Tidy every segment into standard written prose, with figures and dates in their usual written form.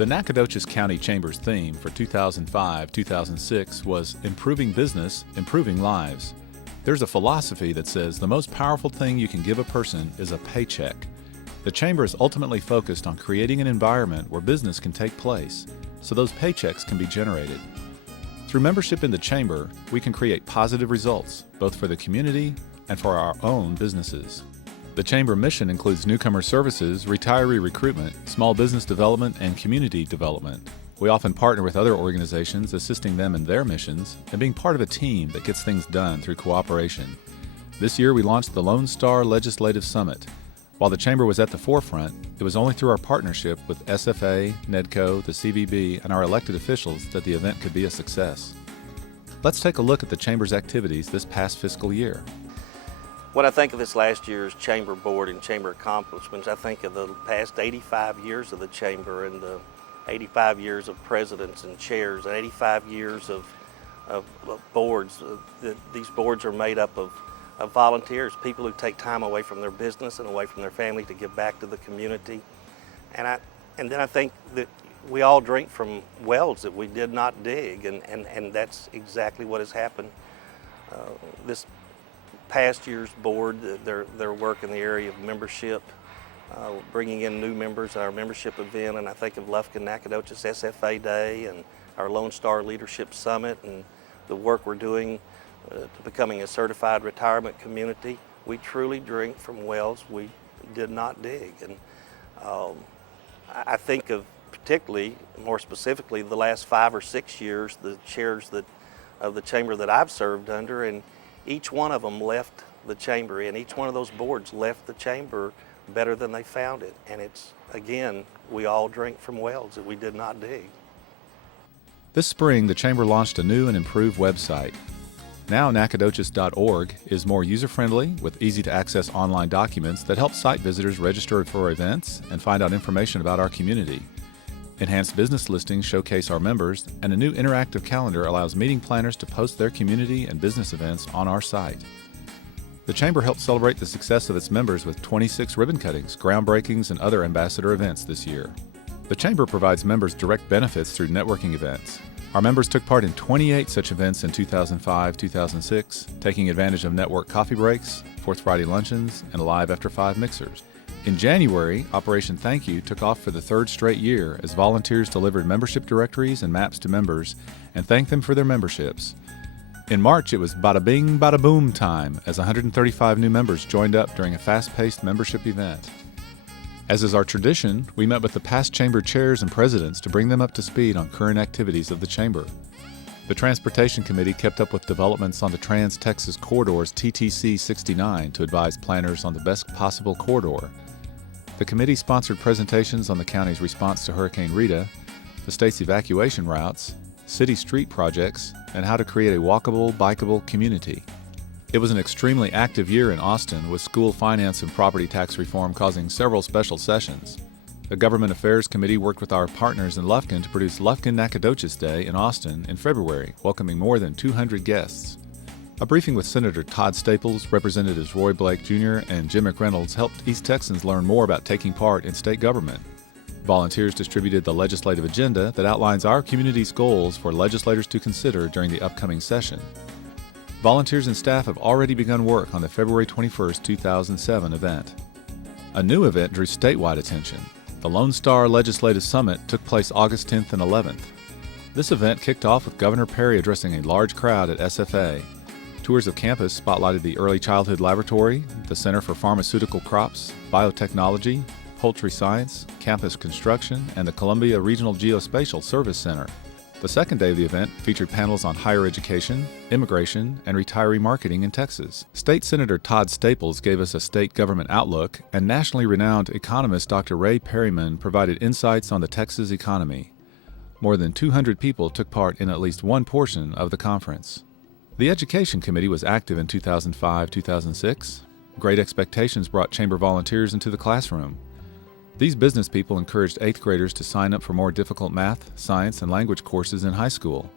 The Nacogdoches County Chamber's theme for 2005-2006 was Improving Business, Improving Lives. There's a philosophy that says the most powerful thing you can give a person is a paycheck. The Chamber is ultimately focused on creating an environment where business can take place, so those paychecks can be generated. Through membership in the Chamber, we can create positive results, both for the community and for our own businesses. The Chamber mission includes newcomer services, retiree recruitment, small business development, and community development. We often partner with other organizations, assisting them in their missions and being part of a team that gets things done through cooperation. This year we launched the Lone Star Legislative Summit. While the Chamber was at the forefront, it was only through our partnership with SFA, NEDCO, the CVB, and our elected officials that the event could be a success. Let's take a look at the Chamber's activities this past fiscal year. When I think of this last year's Chamber Board and Chamber accomplishments, I think of the past 85 years of the Chamber and the 85 years of presidents and chairs, and 85 years of boards. These boards are made up of volunteers, people who take time away from their business and away from their family to give back to the community. And then I think that we all drink from wells that we did not dig, and that's exactly what has happened. This past year's board, their work in the area of membership, bringing in new members at our membership event, and I think of Lufkin Nacogdoches SFA Day and our Lone Star Leadership Summit and the work we're doing to becoming a certified retirement community. We truly drink from wells we did not dig, and I think of particularly, more specifically, the last 5 or 6 years, the chairs of the Chamber that I've served under, and each one of them left the Chamber, and each one of those boards left the Chamber better than they found it. And it's, again, we all drink from wells that we did not dig. This spring, the Chamber launched a new and improved website. Now, Nacogdoches.org is more user-friendly with easy-to-access online documents that help site visitors register for events and find out information about our community. Enhanced business listings showcase our members, and a new interactive calendar allows meeting planners to post their community and business events on our site. The Chamber helped celebrate the success of its members with 26 ribbon cuttings, groundbreakings, and other ambassador events this year. The Chamber provides members direct benefits through networking events. Our members took part in 28 such events in 2005-2006, taking advantage of network coffee breaks, 4th Friday luncheons, and Live After 5 mixers. In January, Operation Thank You took off for the 3rd straight year as volunteers delivered membership directories and maps to members and thanked them for their memberships. In March, it was bada bing, bada boom time as 135 new members joined up during a fast-paced membership event. As is our tradition, we met with the past Chamber chairs and presidents to bring them up to speed on current activities of the Chamber. The Transportation Committee kept up with developments on the Trans-Texas Corridor's TTC 69 to advise planners on the best possible corridor. The committee sponsored presentations on the county's response to Hurricane Rita, the state's evacuation routes, city street projects, and how to create a walkable, bikeable community. It was an extremely active year in Austin, with school finance and property tax reform causing several special sessions. The Government Affairs Committee worked with our partners in Lufkin to produce Lufkin Nacogdoches Day in Austin in February, welcoming more than 200 guests. A briefing with Senator Todd Staples, Representatives Roy Blake Jr. and Jim McReynolds helped East Texans learn more about taking part in state government. Volunteers distributed the legislative agenda that outlines our community's goals for legislators to consider during the upcoming session. Volunteers and staff have already begun work on the February 21, 2007 event. A new event drew statewide attention. The Lone Star Legislative Summit took place August 10th and 11th. This event kicked off with Governor Perry addressing a large crowd at SFA. Tours of campus spotlighted the Early Childhood Laboratory, the Center for Pharmaceutical Crops, Biotechnology, Poultry Science, Campus Construction, and the Columbia Regional Geospatial Service Center. The second day of the event featured panels on higher education, immigration, and retiree marketing in Texas. State Senator Todd Staples gave us a state government outlook, and nationally renowned economist Dr. Ray Perryman provided insights on the Texas economy. More than 200 people took part in at least one portion of the conference. The Education Committee was active in 2005-2006. Great Expectations brought Chamber volunteers into the classroom. These business people encouraged 8th graders to sign up for more difficult math, science, and language courses in high school.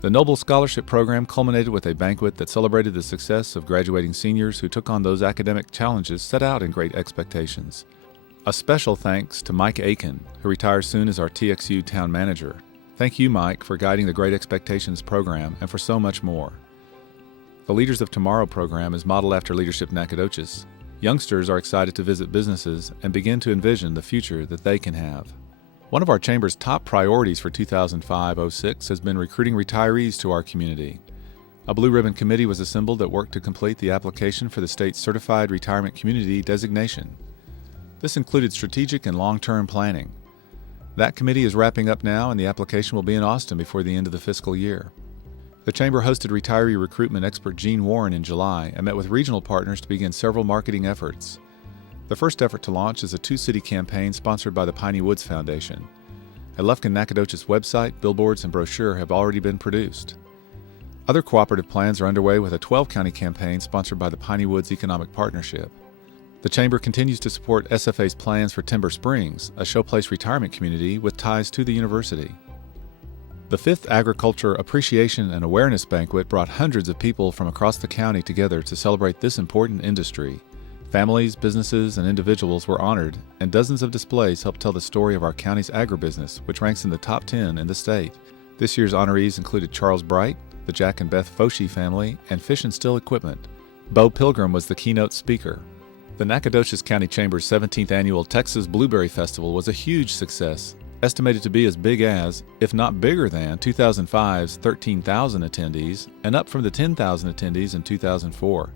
The Noble Scholarship Program culminated with a banquet that celebrated the success of graduating seniors who took on those academic challenges set out in Great Expectations. A special thanks to Mike Aiken, who retires soon as our TXU town manager. Thank you, Mike, for guiding the Great Expectations program and for so much more. The Leaders of Tomorrow program is modeled after Leadership Nacogdoches. Youngsters are excited to visit businesses and begin to envision the future that they can have. One of our Chamber's top priorities for 2005-06 has been recruiting retirees to our community. A Blue Ribbon Committee was assembled that worked to complete the application for the state's Certified Retirement Community designation. This included strategic and long-term planning. That committee is wrapping up now, and the application will be in Austin before the end of the fiscal year. The Chamber hosted retiree recruitment expert Gene Warren in July and met with regional partners to begin several marketing efforts. The first effort to launch is a two-city campaign sponsored by the Piney Woods Foundation. A Lufkin Nacogdoches website, billboards, and brochure have already been produced. Other cooperative plans are underway with a 12-county campaign sponsored by the Piney Woods Economic Partnership. The Chamber continues to support SFA's plans for Timber Springs, a showplace retirement community with ties to the university. The 5th Agriculture Appreciation and Awareness Banquet brought hundreds of people from across the county together to celebrate this important industry. Families, businesses, and individuals were honored, and dozens of displays helped tell the story of our county's agribusiness, which ranks in the top 10 in the state. This year's honorees included Charles Bright, the Jack and Beth Foshee family, and Fish and Still Equipment. Bo Pilgrim was the keynote speaker. The Nacogdoches County Chamber's 17th annual Texas Blueberry Festival was a huge success, estimated to be as big as, if not bigger than, 2005's 13,000 attendees and up from the 10,000 attendees in 2004.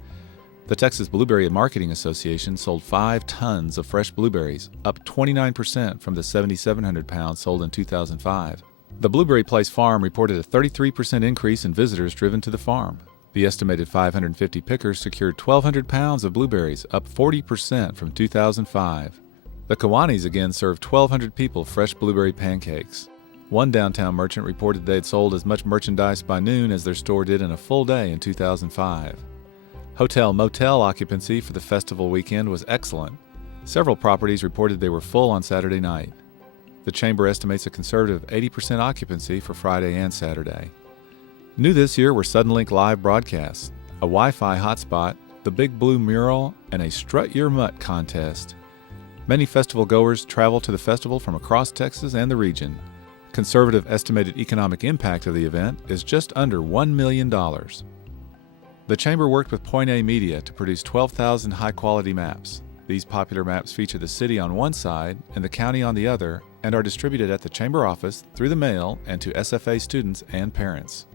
The Texas Blueberry Marketing Association sold 5 tons of fresh blueberries, up 29% from the 7,700 pounds sold in 2005. The Blueberry Place Farm reported a 33% increase in visitors driven to the farm. The estimated 550 pickers secured 1,200 pounds of blueberries, up 40% from 2005. The Kiwanis again served 1,200 people fresh blueberry pancakes. One downtown merchant reported they had sold as much merchandise by noon as their store did in a full day in 2005. Hotel-motel occupancy for the festival weekend was excellent. Several properties reported they were full on Saturday night. The Chamber estimates a conservative 80% occupancy for Friday and Saturday. New this year were Suddenlink live broadcasts, a Wi-Fi hotspot, the Big Blue Mural, and a Strut Your Mutt contest. Many festival goers travel to the festival from across Texas and the region. Conservative estimated economic impact of the event is just under $1 million. The Chamber worked with Point A Media to produce 12,000 high-quality maps. These popular maps feature the city on one side and the county on the other, and are distributed at the Chamber office, through the mail, and to SFA students and parents.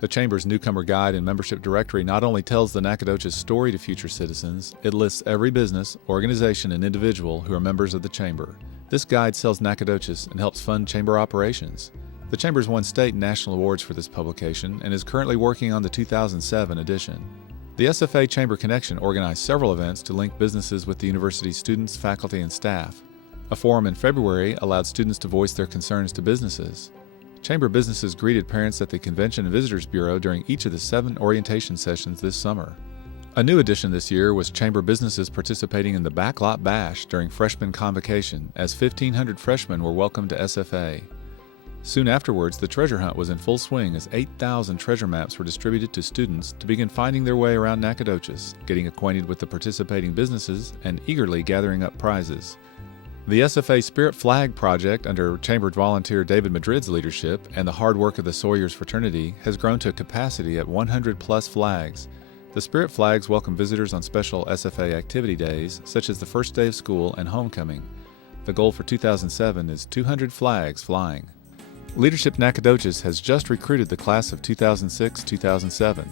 The Chamber's newcomer guide and membership directory not only tells the Nacogdoches story to future citizens, it lists every business, organization, and individual who are members of the Chamber. This guide sells Nacogdoches and helps fund Chamber operations. The Chamber's won state and national awards for this publication and is currently working on the 2007 edition. The SFA Chamber Connection organized several events to link businesses with the university's students, faculty, and staff. A forum in February allowed students to voice their concerns to businesses. Chamber businesses greeted parents at the Convention and Visitors Bureau during each of the 7 orientation sessions this summer. A new addition this year was Chamber businesses participating in the Backlot Bash during freshman convocation, as 1,500 freshmen were welcomed to SFA. Soon afterwards, the treasure hunt was in full swing as 8,000 treasure maps were distributed to students to begin finding their way around Nacogdoches, getting acquainted with the participating businesses, and eagerly gathering up prizes. The SFA Spirit Flag Project, under Chamber volunteer David Madrid's leadership and the hard work of the Sawyers fraternity, has grown to a capacity at 100-plus flags. The Spirit Flags welcome visitors on special SFA activity days, such as the first day of school and homecoming. The goal for 2007 is 200 flags flying. Leadership Nacogdoches has just recruited the class of 2006-2007.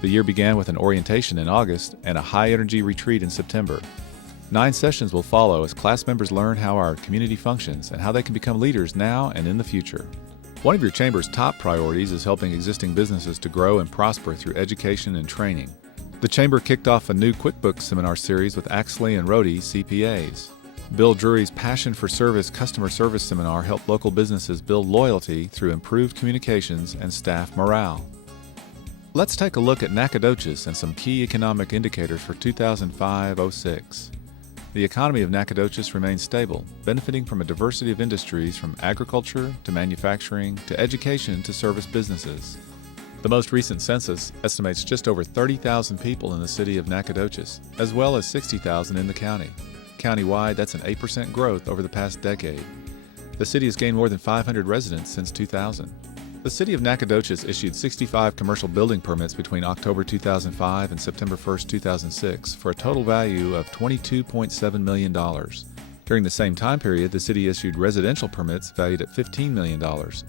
The year began with an orientation in August and a high-energy retreat in September. 9 sessions will follow as class members learn how our community functions and how they can become leaders now and in the future. One of your Chamber's top priorities is helping existing businesses to grow and prosper through education and training. The Chamber kicked off a new QuickBooks seminar series with Axley and Rohde CPAs. Bill Drury's Passion for Service Customer Service Seminar helped local businesses build loyalty through improved communications and staff morale. Let's take a look at Nacogdoches and some key economic indicators for 2005-06. The economy of Nacogdoches remains stable, benefiting from a diversity of industries from agriculture to manufacturing to education to service businesses. The most recent census estimates just over 30,000 people in the city of Nacogdoches, as well as 60,000 in the county. countywide, that's an 8% growth over the past decade. The city has gained more than 500 residents since 2000. The City of Nacogdoches issued 65 commercial building permits between October 2005 and September 1, 2006 for a total value of $22.7 million. During the same time period, the city issued residential permits valued at $15 million,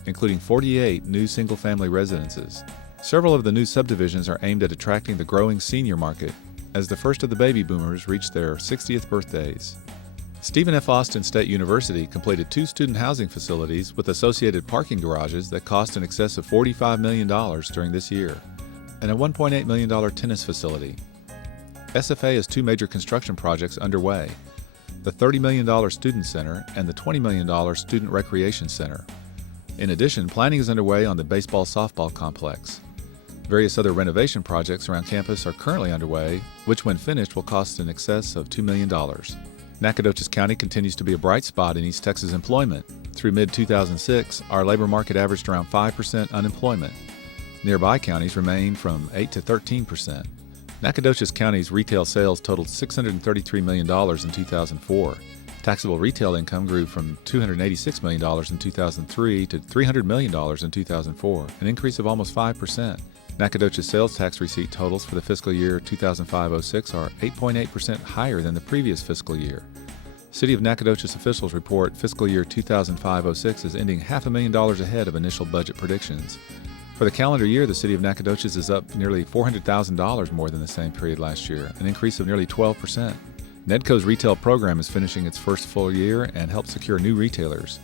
including 48 new single-family residences. Several of the new subdivisions are aimed at attracting the growing senior market, as the first of the baby boomers reach their 60th birthdays. Stephen F. Austin State University completed 2 student housing facilities with associated parking garages that cost in excess of $45 million during this year, and a $1.8 million tennis facility. SFA has 2 major construction projects underway: the $30 million Student Center and the $20 million Student Recreation Center. In addition, planning is underway on the baseball-softball complex. Various other renovation projects around campus are currently underway, which when finished will cost in excess of $2 million. Nacogdoches County continues to be a bright spot in East Texas employment. Through mid-2006, our labor market averaged around 5% unemployment. Nearby counties remain from 8 to 13%. Nacogdoches County's retail sales totaled $633 million in 2004. Taxable retail income grew from $286 million in 2003 to $300 million in 2004, an increase of almost 5%. Nacogdoches sales tax receipt totals for the fiscal year 2005-06 are 8.8% higher than the previous fiscal year. City of Nacogdoches officials report fiscal year 2005-06 is ending $500,000 ahead of initial budget predictions. For the calendar year, the City of Nacogdoches is up nearly $400,000 more than the same period last year, an increase of nearly 12%. Nedco's retail program is finishing its first full year and helped secure new retailers.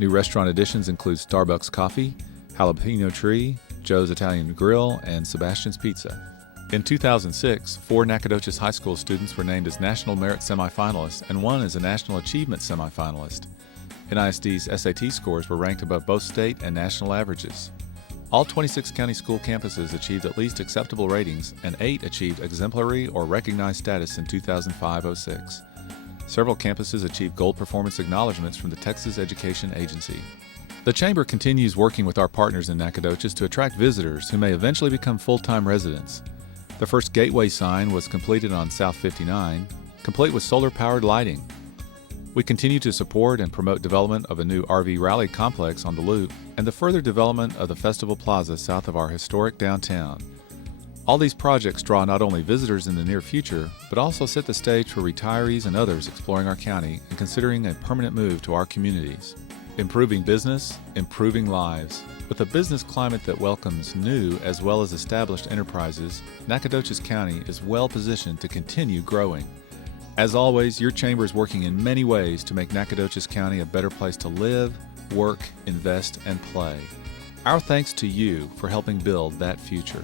New restaurant additions include Starbucks Coffee, Jalapeno Tree, Joe's Italian Grill, and Sebastian's Pizza. In 2006, 4 Nacogdoches High School students were named as National Merit Semifinalists and 1 as a National Achievement Semifinalist. NISD's SAT scores were ranked above both state and national averages. All 26 county school campuses achieved at least acceptable ratings, and 8 achieved exemplary or recognized status in 2005-06. Several campuses achieved gold performance acknowledgments from the Texas Education Agency. The Chamber continues working with our partners in Nacogdoches to attract visitors who may eventually become full-time residents. The first gateway sign was completed on South 59, complete with solar-powered lighting. We continue to support and promote development of a new RV rally complex on the Loop and the further development of the Festival Plaza south of our historic downtown. All these projects draw not only visitors in the near future, but also set the stage for retirees and others exploring our county and considering a permanent move to our communities. Improving business, improving lives. With a business climate that welcomes new as well as established enterprises, Nacogdoches County is well positioned to continue growing. As always, your chamber is working in many ways to make Nacogdoches County a better place to live, work, invest, and play. Our thanks to you for helping build that future.